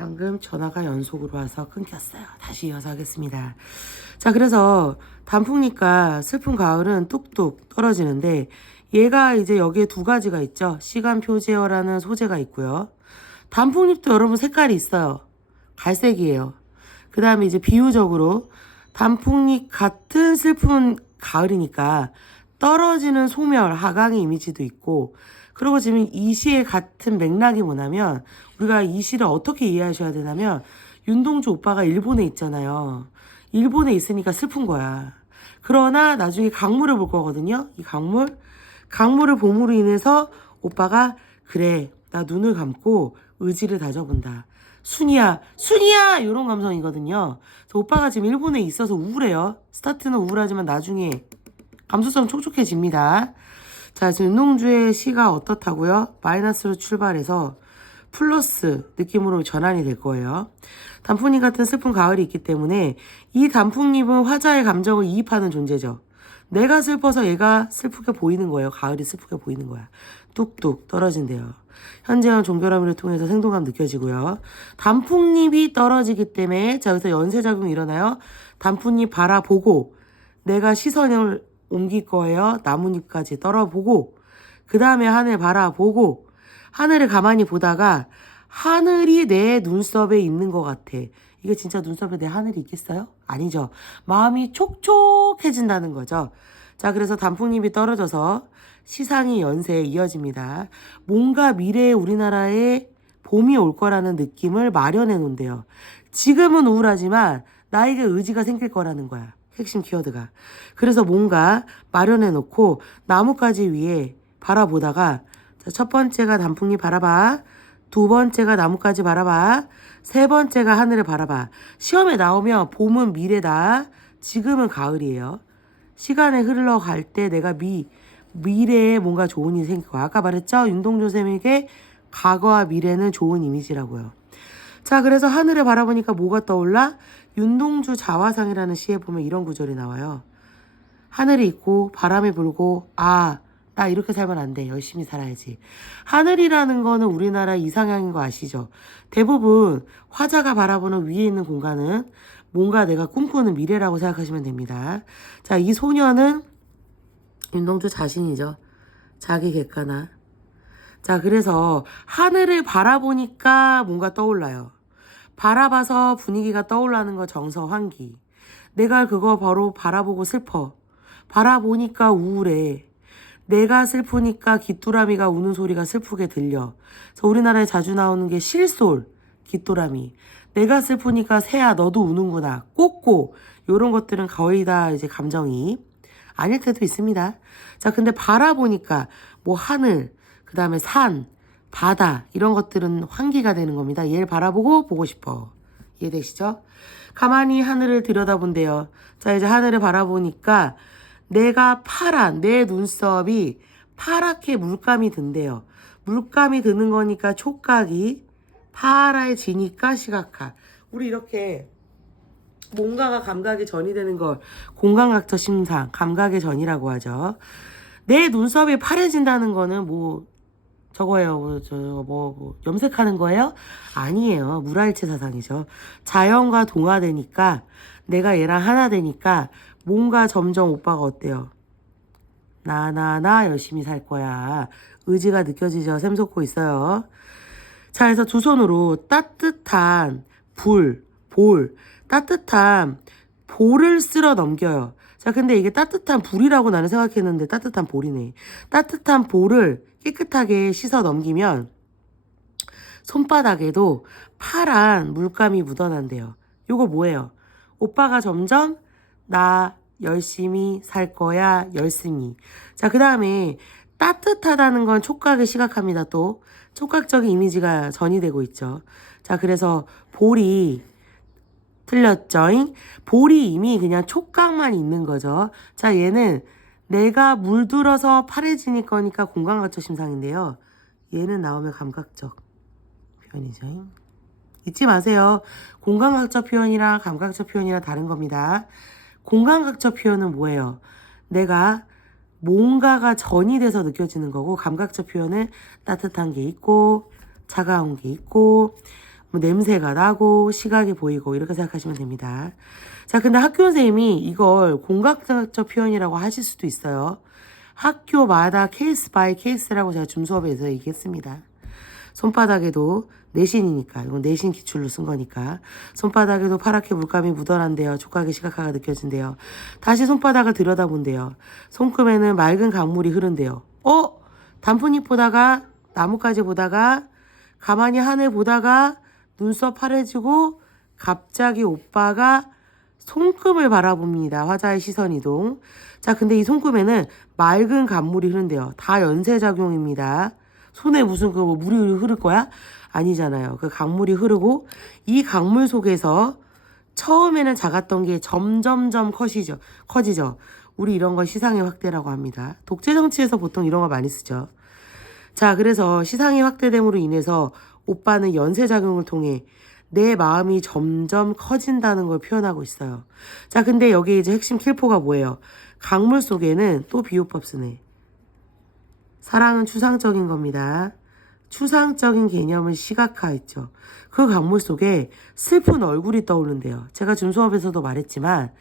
방금 전화가 연속으로 와서 끊겼어요. 다시 이어서 하겠습니다. 자, 그래서 단풍잎과 슬픈 가을은 뚝뚝 떨어지는데 얘가 이제 여기에 두 가지가 있죠. 시간 표제어라는 소재가 있고요. 단풍잎도 여러분 색깔이 있어요. 갈색이에요. 그 다음에 이제 비유적으로 단풍잎 같은 슬픈 가을이니까 떨어지는 소멸, 하강의 이미지도 있고 그리고 지금 이 시의 같은 맥락이 뭐냐면 우리가 이 시를 어떻게 이해하셔야 되냐면 윤동주 오빠가 일본에 있잖아요. 일본에 있으니까 슬픈 거야. 그러나 나중에 강물을 볼 거거든요. 이 강물. 강물을 봄으로 인해서 오빠가 그래 나 눈을 감고 의지를 다져본다. 순이야 순이야 이런 감성이거든요. 오빠가 지금 일본에 있어서 우울해요. 스타트는 우울하지만 나중에 감수성 촉촉해집니다. 자, 지금 운동주의 시가 어떻다고요? 마이너스로 출발해서 플러스 느낌으로 전환이 될 거예요. 단풍잎 같은 슬픈 가을이 있기 때문에 이 단풍잎은 화자의 감정을 이입하는 존재죠. 내가 슬퍼서 얘가 슬프게 보이는 거예요. 가을이 슬프게 보이는 거야. 뚝뚝 떨어진대요. 현재형 종결함을 통해서 생동감 느껴지고요. 단풍잎이 떨어지기 때문에 자 여기서 연쇄작용이 일어나요. 단풍잎 바라보고 내가 시선을 옮길 거예요. 나뭇잎까지 떨어보고 그 다음에 하늘 바라보고 하늘을 가만히 보다가 하늘이 내 눈썹에 있는 것 같아. 이게 진짜 눈썹에 내 하늘이 있겠어요? 아니죠. 마음이 촉촉해진다는 거죠. 자, 그래서 단풍잎이 떨어져서 시상이 연세에 이어집니다. 뭔가 미래에 우리나라에 봄이 올 거라는 느낌을 마련해 놓은대요. 지금은 우울하지만 나에게 의지가 생길 거라는 거야. 핵심 키워드가. 그래서 뭔가 마련해 놓고 나뭇가지 위에 바라보다가 자, 첫 번째가 단풍잎 바라봐. 두 번째가 나뭇가지 바라봐. 세 번째가 하늘을 바라봐. 시험에 나오면 봄은 미래다. 지금은 가을이에요. 시간에 흘러갈 때 내가 미, 미래에 뭔가 좋은 일이 거야. 아까 말했죠? 윤동조 쌤에게 과거와 미래는 좋은 이미지라고요. 자, 그래서 하늘을 바라보니까 뭐가 떠올라? 윤동주 자화상이라는 시에 보면 이런 구절이 나와요. 하늘이 있고 바람이 불고 아, 나 이렇게 살면 안 돼. 열심히 살아야지. 하늘이라는 거는 우리나라 이상향인 거 아시죠? 대부분 화자가 바라보는 위에 있는 공간은 뭔가 내가 꿈꾸는 미래라고 생각하시면 됩니다. 자, 이 소녀는 윤동주 자신이죠. 자기 객관화. 자, 그래서 하늘을 바라보니까 뭔가 떠올라요. 바라봐서 분위기가 떠올라는 거 정서 환기. 내가 그거 바로 바라보고 슬퍼. 바라보니까 우울해. 내가 슬프니까 귀뚜라미가 우는 소리가 슬프게 들려. 그래서 우리나라에 자주 나오는 게 실솔, 귀뚜라미. 내가 슬프니까 새야 너도 우는구나. 꼬꼬. 요런 것들은 거의 다 이제 감정이 아닐 때도 있습니다. 자, 근데 바라보니까 뭐 하늘, 그 다음에 산, 바다 이런 것들은 환기가 되는 겁니다. 얘를 바라보고 보고 싶어. 이해되시죠? 가만히 하늘을 들여다본대요. 자, 이제 하늘을 바라보니까 내가 파란 내 눈썹이 파랗게 물감이 든대요. 물감이 드는 거니까 촉각이 파라해지니까 시각화. 우리 이렇게 뭔가가 감각의 전이 되는 걸 공감각적 심상, 감각의 전이라고 하죠. 내 눈썹이 파래진다는 거는 뭐 저거예요. 뭐, 저, 뭐, 뭐, 염색하는 거예요? 아니에요. 물화일체 사상이죠. 자연과 동화되니까, 내가 얘랑 하나 되니까, 뭔가 점점 오빠가 어때요? 나, 나, 나 열심히 살 거야. 의지가 느껴지죠? 샘솟고 있어요. 자, 그래서 두 손으로 따뜻한 불, 볼, 따뜻한 볼을 쓸어 넘겨요. 자, 근데 이게 따뜻한 불이라고 나는 생각했는데 따뜻한 볼이네. 따뜻한 볼을 깨끗하게 씻어 넘기면 손바닥에도 파란 물감이 묻어난대요. 요거 뭐예요? 오빠가 점점 나 열심히 살 거야, 열심히. 자, 그 다음에 따뜻하다는 건 촉각에 시각합니다, 또. 촉각적인 이미지가 전이되고 있죠. 자, 그래서 볼이 틀렸죠잉? 볼이 이미 그냥 촉각만 있는 거죠. 자, 얘는 내가 물들어서 파래지니 거니까 공감각적 심상인데요. 얘는 나오면 감각적 표현이죠. 잊지 마세요. 공감각적 표현이랑 감각적 표현이랑 다른 겁니다. 공감각적 표현은 뭐예요? 내가 뭔가가 전이 돼서 느껴지는 거고 감각적 표현은 따뜻한 게 있고 차가운 게 있고 뭐 냄새가 나고 시각이 보이고 이렇게 생각하시면 됩니다. 자, 근데 학교 선생님이 이걸 공각적 표현이라고 하실 수도 있어요. 학교마다 케이스 바이 케이스라고 제가 줌 수업에서 얘기했습니다. 손바닥에도 내신이니까 이건 내신 기출로 쓴 거니까 손바닥에도 파랗게 물감이 묻어난대요. 촉각의 시각화가 느껴진대요. 다시 손바닥을 들여다본대요. 손금에는 맑은 강물이 흐른대요. 어? 단풍잎 보다가 나뭇가지 보다가 가만히 하늘 보다가 눈썹 파래지고 갑자기 오빠가 손금을 바라봅니다. 화자의 시선 이동. 자, 근데 이 손금에는 맑은 강물이 흐른대요. 다 연쇄작용입니다. 손에 무슨 그 뭐 물이 흐를 거야? 아니잖아요. 그 강물이 흐르고 이 강물 속에서 처음에는 작았던 게 점점점 커지죠. 커지죠. 우리 이런 걸 시상의 확대라고 합니다. 독재 정치에서 보통 이런 거 많이 쓰죠. 자, 그래서 시상의 확대됨으로 인해서 오빠는 연쇄작용을 통해 내 마음이 점점 커진다는 걸 표현하고 있어요. 자, 근데 여기 이제 핵심 킬포가 뭐예요? 강물 속에는 또 비유법 쓰네. 사랑은 추상적인 겁니다. 추상적인 개념을 시각화했죠. 그 강물 속에 슬픈 얼굴이 떠오른대요. 제가 준 수업에서도 말했지만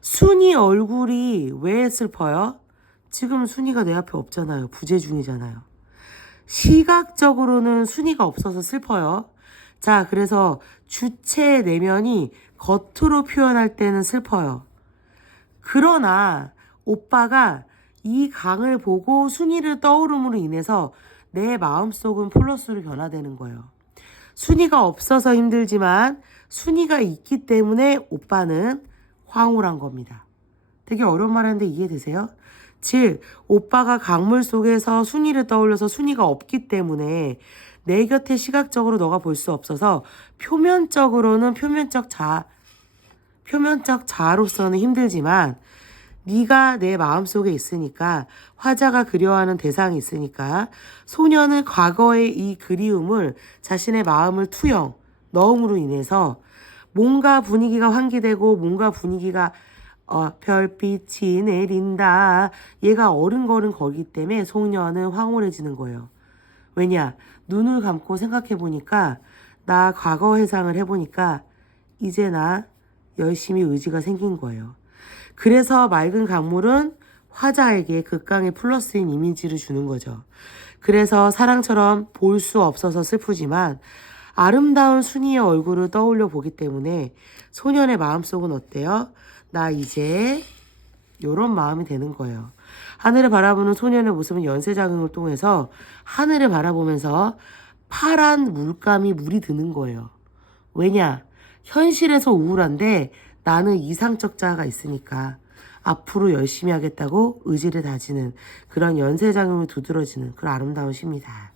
순이 얼굴이 왜 슬퍼요? 지금 순이가 내 앞에 없잖아요. 부재 중이잖아요. 시각적으로는 순위가 없어서 슬퍼요. 자, 그래서 주체 내면이 겉으로 표현할 때는 슬퍼요. 그러나 오빠가 이 강을 보고 순위를 떠오름으로 인해서 내 마음속은 플러스로 변화되는 거예요. 순위가 없어서 힘들지만 순위가 있기 때문에 오빠는 황홀한 겁니다. 되게 어려운 말 하는데 이해되세요? 즉, 오빠가 강물 속에서 순위를 떠올려서 순위가 없기 때문에 내 곁에 시각적으로 너가 볼 수 없어서 표면적으로는 표면적 자, 표면적 자아로서는 힘들지만 네가 내 마음속에 있으니까 화자가 그리워하는 대상이 있으니까 소녀는 과거의 이 그리움을 자신의 마음을 투영 넣음으로 인해서 뭔가 분위기가 환기되고 뭔가 분위기가 어, 별빛이 내린다. 얘가 어른거른 거기 때문에 소녀는 황홀해지는 거예요. 왜냐? 눈을 감고 생각해 보니까 나 과거 회상을 해보니까 이제 나 열심히 의지가 생긴 거예요. 그래서 맑은 강물은 화자에게 극강의 플러스인 이미지를 주는 거죠. 그래서 사랑처럼 볼 수 없어서 슬프지만 아름다운 순이의 얼굴을 떠올려 보기 때문에 소년의 마음속은 어때요? 나 이제 요런 마음이 되는 거예요. 하늘을 바라보는 소년의 모습은 연쇄작용을 통해서 하늘을 바라보면서 파란 물감이 물이 드는 거예요. 왜냐? 현실에서 우울한데 나는 이상적 자아가 있으니까 앞으로 열심히 하겠다고 의지를 다지는 그런 연쇄작용을 두드러지는 그런 아름다운 시입니다.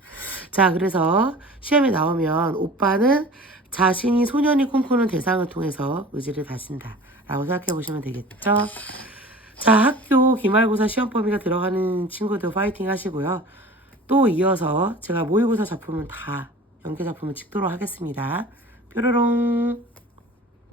자, 그래서 시험에 나오면 오빠는 자신이 소년이 꿈꾸는 대상을 통해서 의지를 다진다. 라고 생각해 보시면 되겠죠. 자, 학교 기말고사 시험 범위가 들어가는 친구들 파이팅 하시고요. 또 이어서 제가 모의고사 작품은 다 연계 작품을 찍도록 하겠습니다. 뾰로롱.